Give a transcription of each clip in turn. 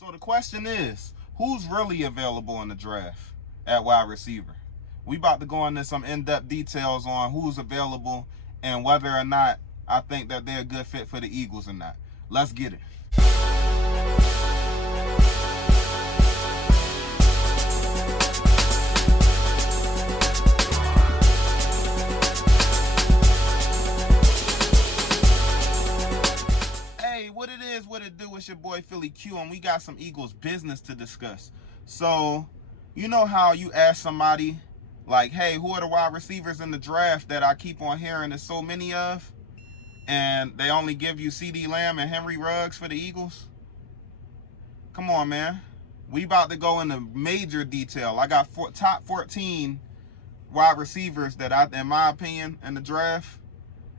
So the question is, who's really available in the draft at wide receiver? We about to go into some in-depth details on who's available and whether or not I think that they're a good fit for the Eagles or not. Let's get it. What it do? It's your boy Philly Q, and we got some Eagles business to discuss. So, you know how you ask somebody, like, hey, who are the wide receivers in the draft that I keep on hearing there's so many of? And they only give you CD Lamb and Henry Ruggs for the Eagles? Come on, man. We about to go into major detail. I got top 14 wide receivers that I, in my opinion, in the draft.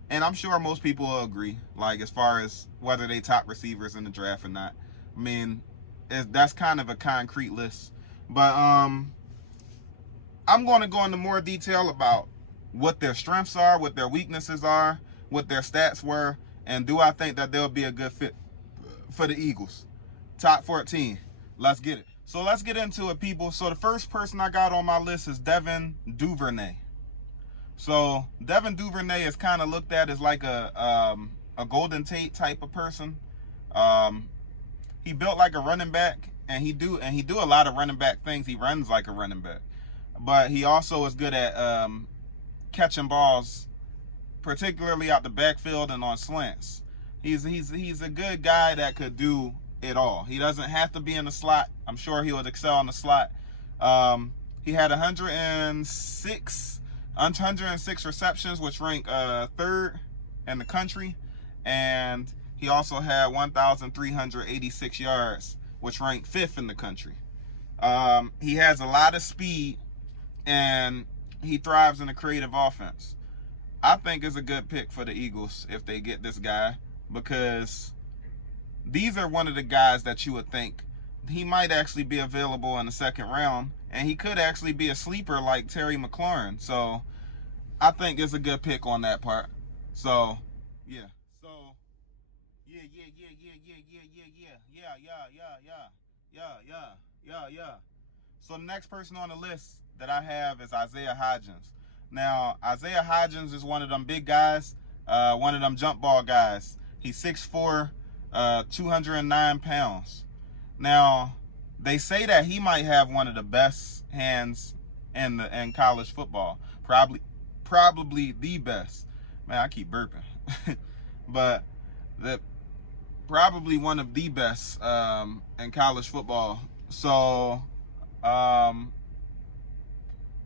And I'm sure most people will agree, like, as far as whether they top receivers in the draft or not. I mean, that's kind of a concrete list. But I'm going to go into more detail about what their strengths are, what their weaknesses are, what their stats were, and do I think that they'll be a good fit for the Eagles. Top 14. Let's get it. So let's get into it, people. So the first person I got on my list is Devin Duvernay. So Devin Duvernay is kind of looked at as like a Golden Tate type of person. He built like a running back, and he do a lot of running back things. He runs like a running back, but he also is good at catching balls, particularly out the backfield and on slants. He's a good guy that could do it all. He doesn't have to be in the slot. I'm sure he would excel in the slot. He had 106 receptions, which rank third in the country, and he also had 1,386 yards, which ranked fifth in the country. He has a lot of speed, and he thrives in a creative offense. I think it's a good pick for the Eagles if they get this guy, because these are one of the guys that you would think he might actually be available in the second round, and he could actually be a sleeper like Terry McLaurin. So I think it's a good pick on that part. So yeah. So yeah. So the next person on the list that I have is Isaiah Hodgins. Now, Isaiah Hodgins is one of them big guys, one of them jump ball guys. He's 6'4", 209 pounds. Now, they say that he might have one of the best hands in college football. Probably the best. Man, I keep burping. But probably one of the best in college football. So the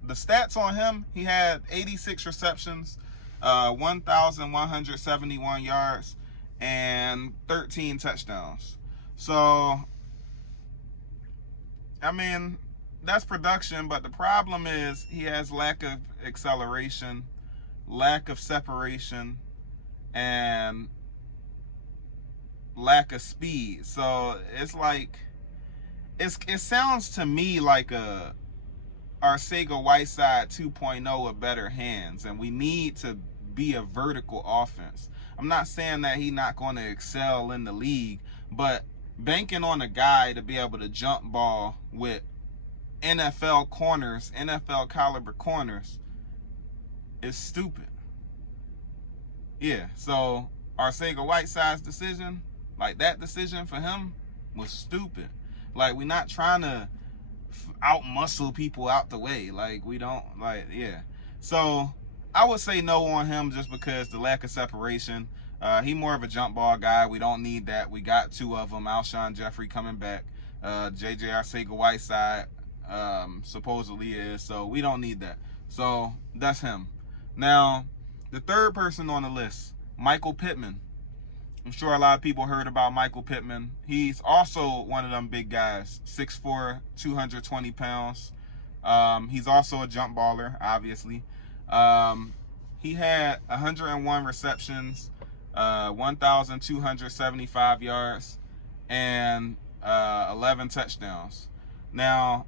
stats on him, he had 86 receptions, 1,171 yards, and 13 touchdowns. So I mean, that's production, but the problem is he has lack of acceleration, lack of separation, and lack of speed. So it's like, it sounds to me like a Arcega-Whiteside 2.0 with better hands, and we need to be a vertical offense. I'm not saying that he's not going to excel in the league, but banking on a guy to be able to jump ball with NFL corners, NFL caliber corners, is stupid. Yeah, so Arcega-Whiteside's decision, like that decision for him, was stupid. Like, we're not trying to out-muscle people out the way. Like, we don't, like, yeah. So I would say no on him just because the lack of separation. He more of a jump ball guy. We don't need that. We got two of them. Alshon Jeffrey coming back. JJ Arcega-Whiteside supposedly is. So we don't need that. So that's him. Now, the third person on the list, Michael Pittman. I'm sure a lot of people heard about Michael Pittman. He's also one of them big guys, 6'4", 220 pounds. He's also a jump baller, obviously. He had 101 receptions, 1,275 yards, and 11 touchdowns. Now,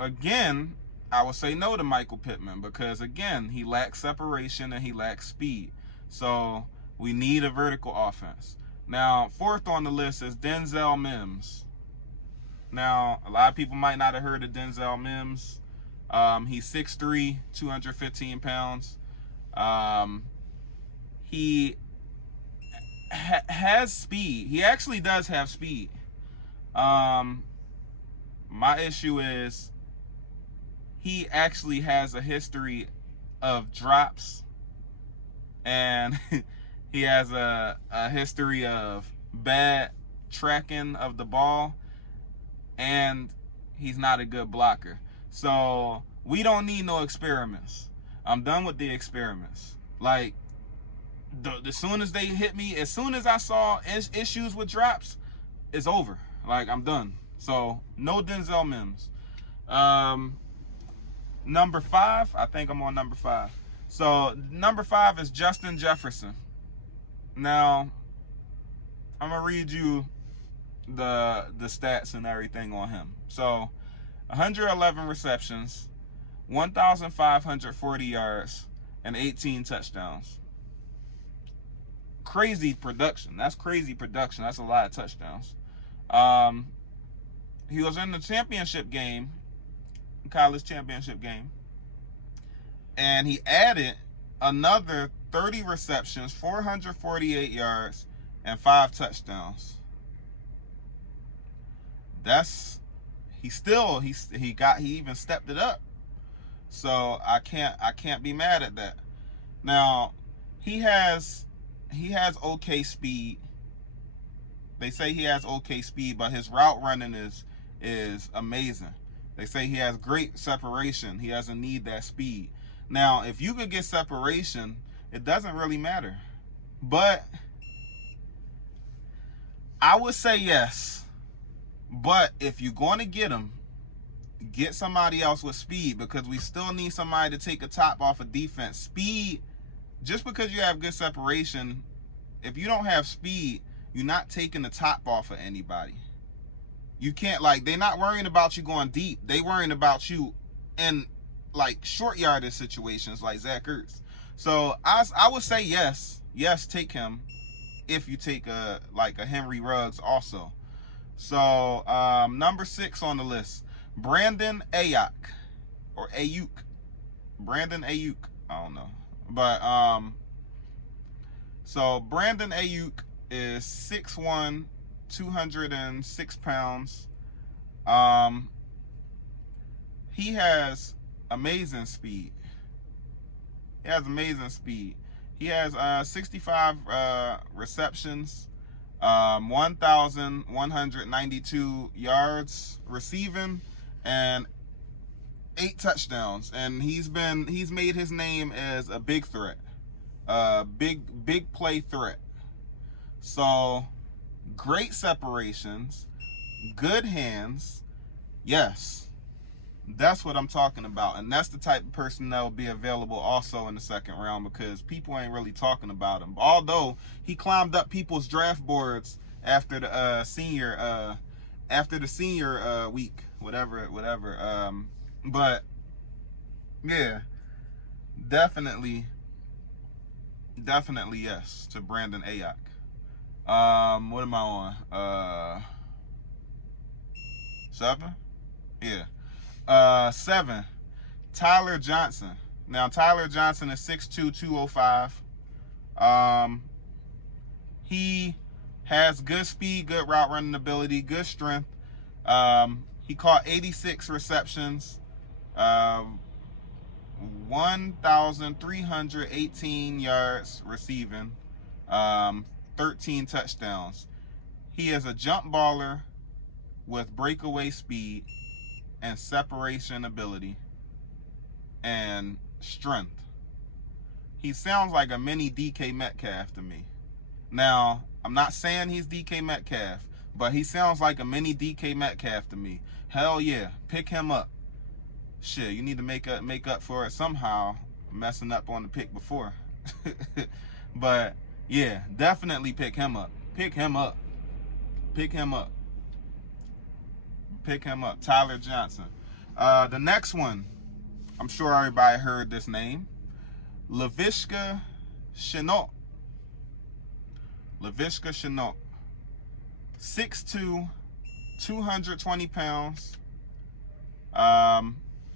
again, I would say no to Michael Pittman because, again, he lacks separation and he lacks speed. So we need a vertical offense. Now, fourth on the list is Denzel Mims. Now, a lot of people might not have heard of Denzel Mims. He's 6'3", 215 pounds. He has speed. He actually does have speed. My issue is he actually has a history of drops, and he has a history of bad tracking of the ball, and he's not a good blocker. So we don't need no experiments. I'm done with the experiments. Like, as soon as they hit me, as soon as I saw issues with drops, it's over. Like, I'm done. So no Denzel Mims. Number 5, I think I'm on number 5. So number 5 is Justin Jefferson. Now, I'm gonna read you the stats and everything on him. So 111 receptions, 1,540 yards, and 18 touchdowns. Crazy production. That's crazy production. That's a lot of touchdowns. He was in the championship game, college championship game, and he added another 30 receptions, 448 yards, and 5 touchdowns. That's he even stepped it up. So I can't be mad at that. Now, he has okay speed. They say he has okay speed, but his route running is amazing. They say he has great separation. He doesn't need that speed. Now, if you could get separation, it doesn't really matter. But I would say yes. But if you're going to get him, get somebody else with speed, because we still need somebody to take a top off of defense. Speed, just because you have good separation, if you don't have speed, you're not taking the top off of anybody. You can't, like, they're not worrying about you going deep. They worrying about you in, like, short yardage situations like Zach Ertz. So I would say yes. Yes, take him if you take a Henry Ruggs also. So number 6 on the list, Brandon Ayuk, or Ayuk. Brandon Ayuk. I don't know. But so Brandon Ayuk is 6'1", 206 pounds. He has amazing speed. He has 65 receptions, 1,192 yards receiving, and 8 touchdowns. And he's made his name as a big threat, big play threat. So great separations, good hands. Yes, that's what I'm talking about. And that's the type of person that will be available also in the second round, because people ain't really talking about him. Although he climbed up people's draft boards after the senior week, whatever. But yeah, definitely yes to Brandon Ayuk. What am I on? 7? Yeah. 7, Tyler Johnson. Now, Tyler Johnson is 6'2", 205. He has good speed, good route running ability, good strength. He caught 86 receptions, 1,318 yards receiving, 13 touchdowns. He is a jump baller with breakaway speed and separation ability and strength. He sounds like a mini DK Metcalf to me. Now, I'm not saying he's DK Metcalf, but he sounds like a mini DK Metcalf to me. Hell yeah, pick him up. Shit, you need to make up for it somehow, messing up on the pick before. But yeah, definitely pick him up. Tyler Johnson. The next one, I'm sure everybody heard this name, Laviska Shenault. 6'2", 220 pounds.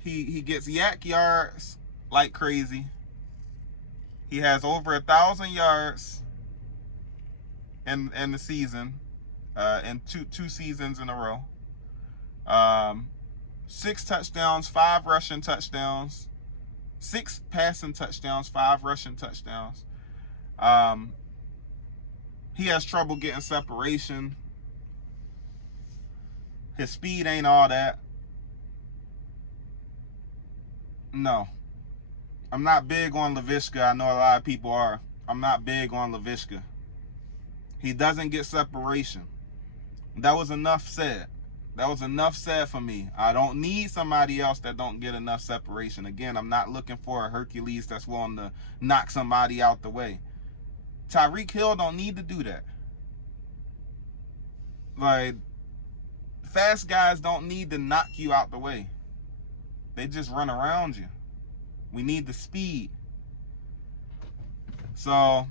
He gets yak yards like crazy. He has over 1,000 yards in the season, in two seasons in a row. 6 touchdowns, 5 rushing touchdowns, 6 passing touchdowns, 5 rushing touchdowns. He has trouble getting separation. His speed ain't all that. No. I'm not big on Laviska. I know a lot of people are. I'm not big on Laviska. He doesn't get separation. That was enough said. That was enough said for me. I don't need somebody else that don't get enough separation. Again, I'm not looking for a Hercules that's willing to knock somebody out the way. Tyreek Hill don't need to do that. Like, fast guys don't need to knock you out the way. They just run around you. We need the speed. So,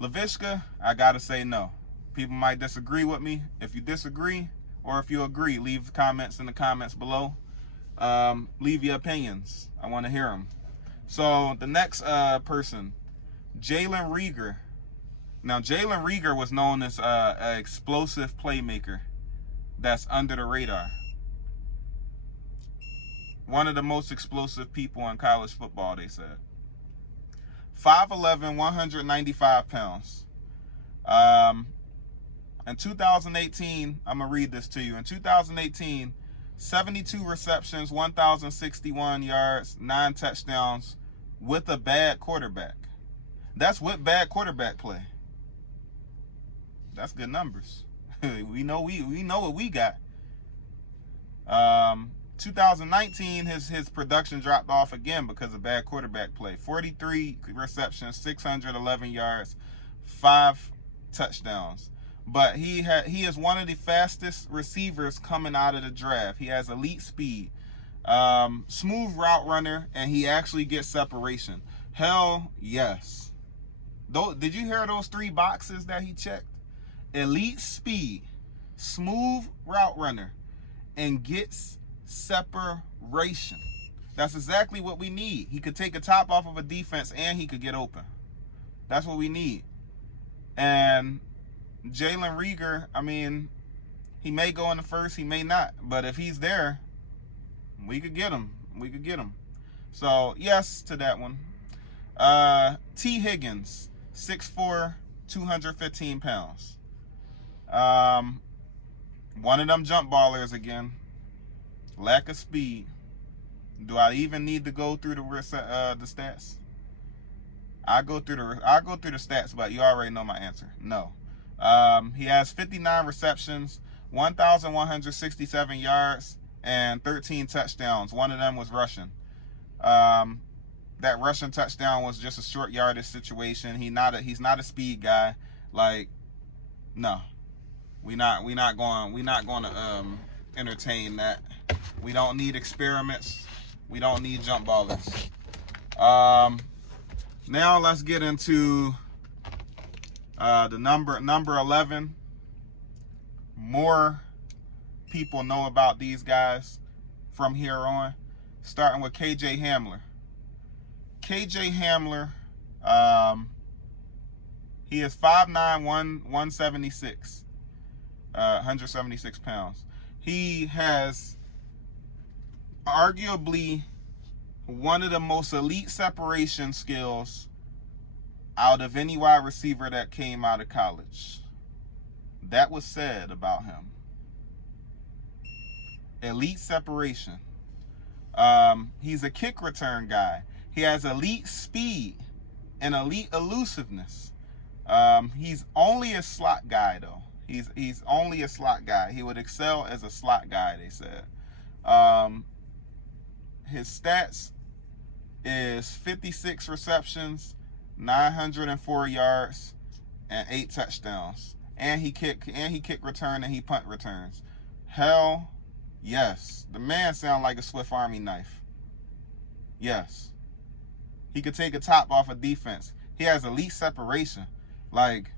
Laviska, I gotta say no. People might disagree with me. If you disagree, or if you agree, leave comments in the comments below. Leave your opinions. I want to hear them. So, the next person, Jalen Reagor. Now, Jalen Reagor was known as an explosive playmaker that's under the radar. One of the most explosive people in college football, they said. 5'11", 195 pounds. In 2018, I'm going to read this to you. In 2018, 72 receptions, 1,061 yards, 9 touchdowns with a bad quarterback. That's with bad quarterback play. That's good numbers. we know what we got. 2019, his production dropped off again because of bad quarterback play. 43 receptions, 611 yards, 5 touchdowns. But he is one of the fastest receivers coming out of the draft. He has elite speed, smooth route runner, and he actually gets separation. Hell yes. Did you hear those 3 boxes that he checked? Elite speed, smooth route runner, and gets separation. That's exactly what we need. He could take a top off of a defense and he could get open. That's what we need. And Jalen Reagor, I mean, he may go in the first, he may not. But if he's there, we could get him. We could get him. So, yes to that one. T. Higgins, 6'4", 215 pounds. One of them jump ballers again. Lack of speed. Do I even need to go through the stats? I go through the stats, but you already know my answer. No. He has 59 receptions, 1,167 yards, and 13 touchdowns. One of them was rushing. That rushing touchdown was just a short yardage situation. He's not a speed guy. Like, no. We're not going to entertain that. We don't need experiments. We don't need jump ballers. Now let's get into the number 11. More people know about these guys from here on, starting with KJ Hamler. KJ Hamler, he is 5'9", 176, 176 pounds. He has arguably one of the most elite separation skills out of any wide receiver that came out of college. That was said about him. Elite separation. He's a kick return guy. He has elite speed and elite elusiveness. He's only a slot guy, though. He's only a slot guy. He would excel as a slot guy, they said. His stats is 56 receptions, 904 yards, and 8 touchdowns. And he kick return and he punt returns. Hell yes. The man sounds like a Swiss Army knife. Yes. He could take a top off of defense. He has elite separation. Like,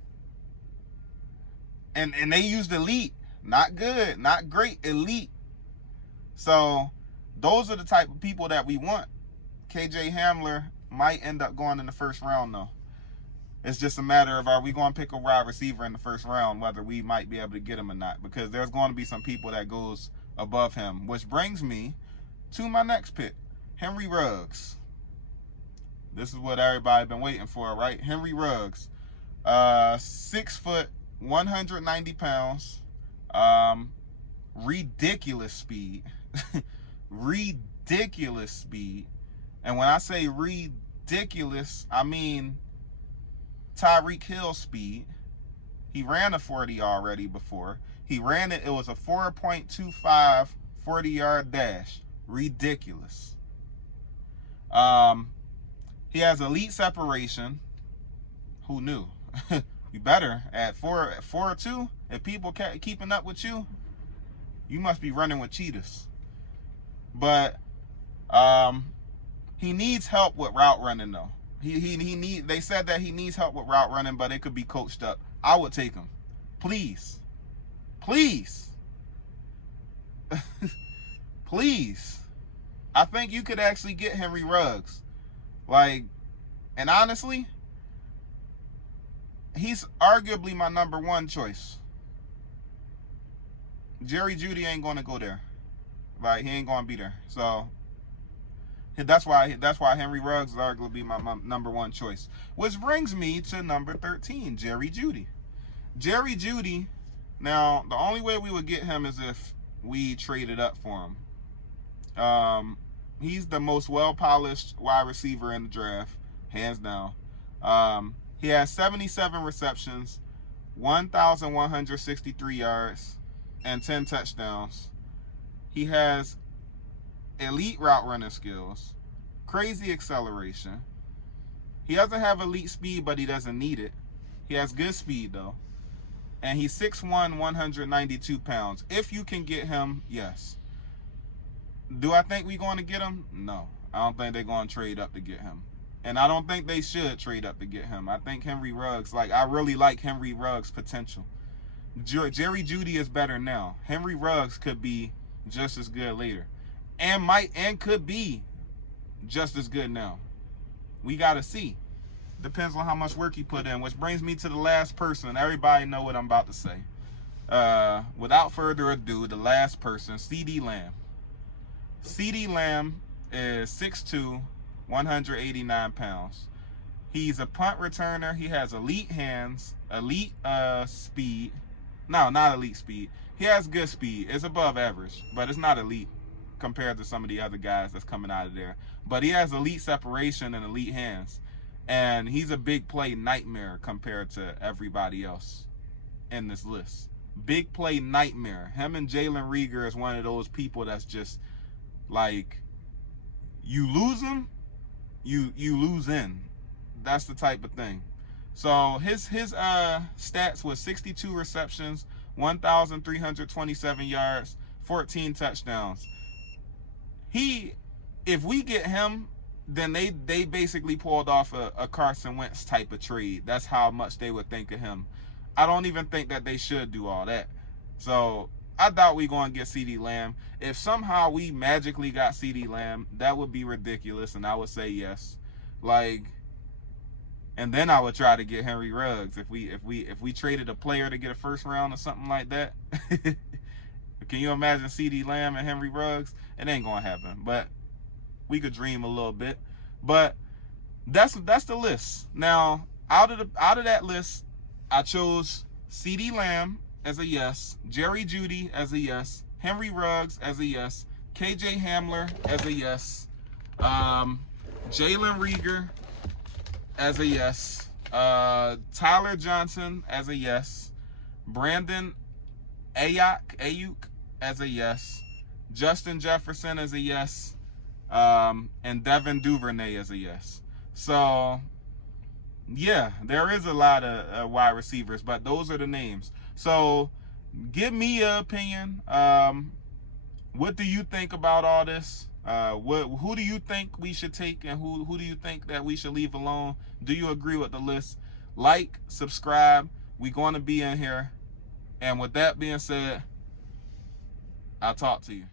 and they used elite not good, not great, elite. So those are the type of people that we want. KJ Hamler might end up going in the first round, though. It's just a matter of, are we going to pick a wide receiver in the first round, whether we might be able to get him or not, because there's going to be some people that goes above him, which brings me to my next pick, Henry Ruggs. This is what everybody been waiting for, right? Henry Ruggs, 6 foot, 190 pounds, ridiculous speed, ridiculous speed. And when I say ridiculous, I mean Tyreek Hill speed. He ran a 40 already before. He ran it. It was a 4.25 40-yard dash. Ridiculous. He has elite separation. Who knew? You better at 4.2. If people keeping up with you, you must be running with cheetahs. But he needs help with route running, though. They said that he needs help with route running, but it could be coached up. I would take him. Please. Please. Please. I think you could actually get Henry Ruggs. Like, and honestly, he's arguably my number one choice. Jerry Jeudy ain't going to go there. Like, he ain't going to be there. So that's why Henry Ruggs is arguably my number one choice. Which brings me to number 13, Jerry Jeudy. Jerry Jeudy, now, the only way we would get him is if we traded up for him. He's the most well-polished wide receiver in the draft, hands down. He has 77 receptions, 1,163 yards, and 10 touchdowns. He has elite route running skills, crazy acceleration. He doesn't have elite speed, but he doesn't need it. He has good speed, though. And he's 6'1", 192 pounds. If you can get him, yes. Do I think we're going to get him? No. I don't think they're going to trade up to get him. And I don't think they should trade up to get him. I think Henry Ruggs, I really like Henry Ruggs' potential. Jerry Jeudy is better now. Henry Ruggs could be just as good later. And could be just as good now. We got to see. Depends on how much work he put in, which brings me to the last person. Everybody know what I'm about to say. Without further ado, the last person, CeeDee Lamb. CeeDee Lamb is 6'2", 189 pounds. He's a punt returner. He has elite hands, elite speed. No, not elite speed. He has good speed. It's above average, but it's not elite compared to some of the other guys that's coming out of there. But he has elite separation and elite hands. And he's a big play nightmare compared to everybody else in this list. Big play nightmare. Him and Jalen Reagor is one of those people that's just like, you lose him, you lose in. That's the type of thing. So his stats was 62 receptions, 1,327 yards, 14 touchdowns. If we get him, then they basically pulled off a Carson Wentz type of trade. That's how much they would think of him. I don't even think that they should do all that. So I doubt we're going to get CeeDee Lamb. If somehow we magically got CeeDee Lamb, that would be ridiculous, and I would say yes. And then I would try to get Henry Ruggs if we traded a player to get a first round or something like that. Can you imagine CeeDee Lamb and Henry Ruggs? It ain't gonna happen, but we could dream a little bit. But that's the list. Now, out of that list, I chose CeeDee Lamb as a yes, Jerry Jeudy as a yes, Henry Ruggs as a yes, KJ Hamler as a yes, Jalen Reagor as a yes, Tyler Johnson as a yes, Brandon Ayuk as a yes, Justin Jefferson as a yes, and Devin Duvernay as a yes. So yeah, there is a lot of wide receivers, but those are the names. So give me your opinion. What do you think about all this? Who do you think we should take, and who do you think that we should leave alone? Do you agree with the list? Like, subscribe. We're going to be in here And with that being said, I'll talk to you.